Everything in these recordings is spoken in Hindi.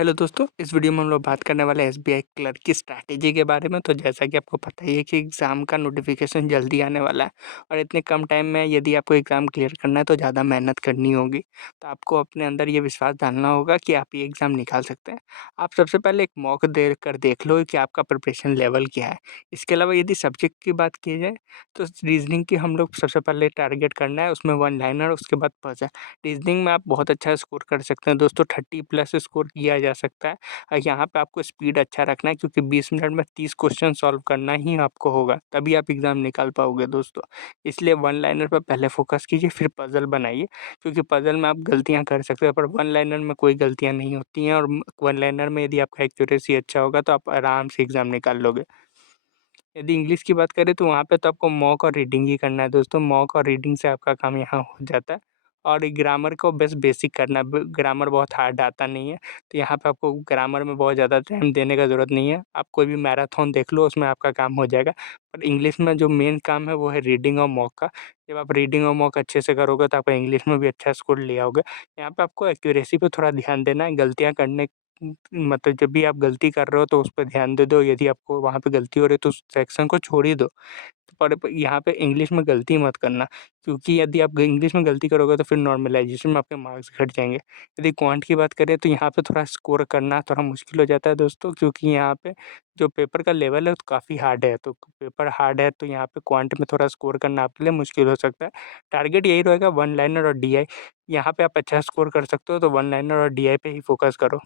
हेलो दोस्तों, इस वीडियो में हम लोग बात करने वाले हैं एसबीआई क्लर्क की स्ट्रैटेजी के बारे में। तो जैसा कि आपको पता ही है कि एग्ज़ाम का नोटिफिकेशन जल्दी आने वाला है और इतने कम टाइम में यदि आपको एग्ज़ाम क्लियर करना है तो ज़्यादा मेहनत करनी होगी। तो आपको अपने अंदर ये विश्वास डालना होगा कि आप ये एग्ज़ाम निकाल सकते हैं। आप सबसे पहले एक मॉक दे कर देख लो कि आपका प्रिपरेशन लेवल क्या है। इसके अलावा यदि सब्जेक्ट की बात की जाए तो रीज़निंग की हम लोग सबसे पहले टारगेट करना है, उसमें वन लाइनर, उसके बाद पज़ल। रीज़निंग में आप बहुत अच्छा स्कोर कर सकते हैं दोस्तों, 30 प्लस स्कोर किया जा सकता है। यहाँ पे आपको स्पीड अच्छा रखना है क्योंकि 20 मिनट में 30 क्वेश्चन सॉल्व करना ही आपको होगा, तभी आप एग्ज़ाम निकाल पाओगे दोस्तों। इसलिए वन लाइनर पर पहले फोकस कीजिए, फिर पज़ल बनाइए क्योंकि पज़ल में आप गलतियाँ कर सकते हो पर वन लाइनर में कोई गलतियाँ नहीं होती हैं और वन लाइनर में यदि आपका एक्यूरेसी अच्छा होगा तो आप आराम से एग्ज़ाम निकाल लोगे। यदि इंग्लिश की बात करें तो वहाँ पे तो आपको मॉक और रीडिंग ही करना है दोस्तों। मॉक और रीडिंग से आपका काम यहाँ हो जाता है और ग्रामर को बस बेसिक करना है। ग्रामर बहुत हार्ड आता नहीं है, तो यहाँ पे आपको ग्रामर में बहुत ज़्यादा टाइम देने का ज़रूरत नहीं है। आप कोई भी मैराथन देख लो, उसमें आपका काम हो जाएगा। पर इंग्लिश में जो मेन काम है वो है रीडिंग और मॉक का। जब आप रीडिंग और मॉक अच्छे से करोगे तो आप इंग्लिश में भी अच्छा स्कोर ले आओगे। यहाँ पे आपको एक्यूरेसी पे थोड़ा ध्यान देना है। गलतियाँ करने मतलब जब भी आप गलती कर रहे हो तो उस पे ध्यान दे दो। यदि आपको वहाँ पे गलती हो रही है तो उस सेक्शन को छोड़ ही दो। पर यहाँ पे इंग्लिश में गलती मत करना क्योंकि यदि आप इंग्लिश में गलती करोगे तो फिर नॉर्मलाइजेशन में आपके मार्क्स घट जाएँगे। यदि क्वांट की बात करें तो यहाँ पे थोड़ा स्कोर करना थोड़ा मुश्किल हो जाता है दोस्तों, क्योंकि यहाँ पे जो पेपर का लेवल है वो काफ़ी हार्ड है। तो पेपर हार्ड है तो यहाँ पे क्वांट में थोड़ा स्कोर करना आपके लिए मुश्किल हो सकता है। टारगेट यही रहेगा वन लाइनर और डीआई। यहाँ पे आप अच्छा स्कोर कर सकते हो तो वन लाइनर और डीआई पे ही फोकस करो।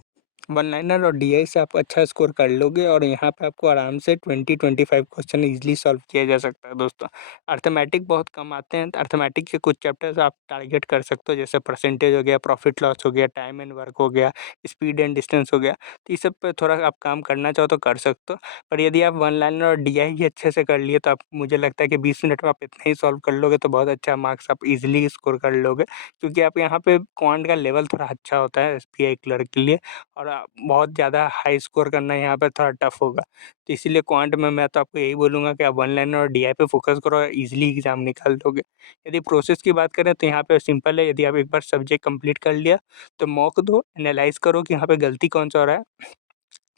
वन लाइनर और डीआई से आप अच्छा स्कोर कर लोगे और यहाँ पे आपको आराम से 20-25 क्वेश्चन इजीली सॉल्व किया जा सकता है दोस्तों। अर्थमेटिक बहुत कम आते हैं, तो अर्थमेटिक के कुछ चैप्टर्स आप टारगेट कर सकते हो, जैसे परसेंटेज हो गया, प्रॉफिट लॉस हो गया, टाइम एंड वर्क हो गया, स्पीड एंड डिस्टेंस हो गया। तो ये सब पे थोड़ा आप काम करना चाहो तो कर सकते हो। पर यदि आप वन लाइनर और डीआई ही अच्छे से कर लिए तो आप मुझे लगता है कि 20 मिनट में आप इतना ही सॉल्व कर लोगे तो बहुत अच्छा मार्क्स आप इजीली स्कोर कर लोगे, क्योंकि आप यहाँ पे क्वांट का लेवल थोड़ा अच्छा होता है एसबीआई क्लर्क के लिए और बहुत ज़्यादा हाई स्कोर करना यहाँ पे थोड़ा टफ होगा। तो इसीलिए क्वांट में मैं तो आपको यही बोलूँगा कि आप वन लाइनर और डीआई पे फोकस करो और ईज़िली एग्ज़ाम निकाल दोगे। यदि प्रोसेस की बात करें तो यहाँ पे सिंपल है। यदि आप एक बार सब्जेक्ट कंप्लीट कर लिया तो मॉक दो, एनालाइज़ करो कि यहाँ पे गलती कौन-सा हो रहा है।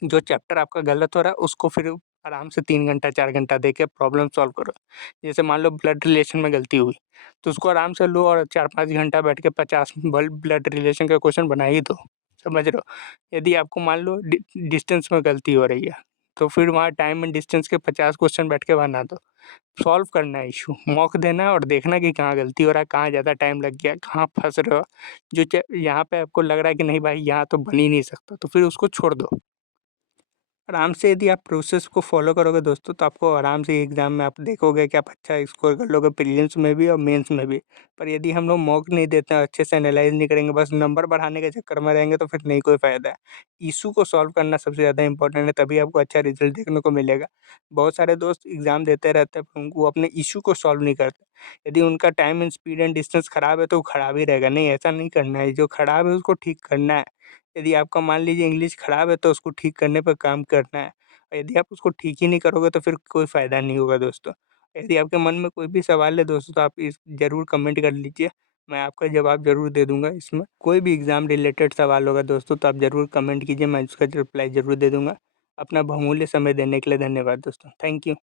जो चैप्टर आपका गलत हो रहा है उसको फिर आराम से 3 घंटा 4 घंटा दे के प्रॉब्लम सॉल्व करो। जैसे मान लो ब्लड रिलेशन में गलती हुई, तो उसको आराम से लो और 4-5 घंटा बैठ के 50 ब्लड रिलेशन का क्वेश्चन बना ही दो। समझ रहे हो? यदि आपको मान लो डिस्टेंस में गलती हो रही है, तो फिर वहाँ टाइम एंड डिस्टेंस के 50 क्वेश्चन बैठ के बना दो। सॉल्व करना है इश्यू, मॉक देना है और देखना कि कहाँ गलती हो रहा है, कहाँ ज़्यादा टाइम लग गया, कहाँ फँस रहे हो। जो च यहाँ पे आपको लग रहा है कि नहीं भाई यहाँ तो बन ही नहीं सकता, तो फिर उसको छोड़ दो। आराम से यदि आप प्रोसेस को फॉलो करोगे दोस्तों तो आपको आराम से एग्ज़ाम में आप देखोगे कि आप अच्छा स्कोर कर लोगे, प्रीलिम्स में भी और मेंस में भी। पर यदि हम लोग मॉक नहीं देते हैं, अच्छे से एनालाइज़ नहीं करेंगे, बस नंबर बढ़ाने के चक्कर में रहेंगे तो फिर नहीं कोई फ़ायदा है। इश्यू को सॉल्व करना सबसे ज़्यादा इंपॉर्टेंट है, तभी आपको अच्छा रिज़ल्ट देखने को मिलेगा। बहुत सारे दोस्त एग्ज़ाम देते रहते हैं पर वो अपने इश्यू को सॉल्व नहीं करते। यदि उनका time and speed and distance खराब है तो वो खराब ही रहेगा, नहीं ऐसा नहीं करना है, जो खराब है उसको ठीक करना है। यदि आपका मान लीजिए इंग्लिश खराब है तो उसको ठीक करने पे काम करना है। और यदि आप उसको ठीक ही नहीं करोगे तो फिर कोई फ़ायदा नहीं होगा दोस्तों। यदि आपके मन में कोई भी सवाल है दोस्तों तो आप इस ज़रूर कमेंट कर लीजिए, मैं आपका जवाब ज़रूर दे दूँगा इसमें। कोई भी एग्ज़ाम रिलेटेड सवाल होगा दोस्तों तो आप ज़रूर कमेंट कीजिए, मैं उसका रिप्लाई ज़रूर दे दूँगा। अपना बहुमूल्य समय देने के लिए धन्यवाद दोस्तों। Thank you.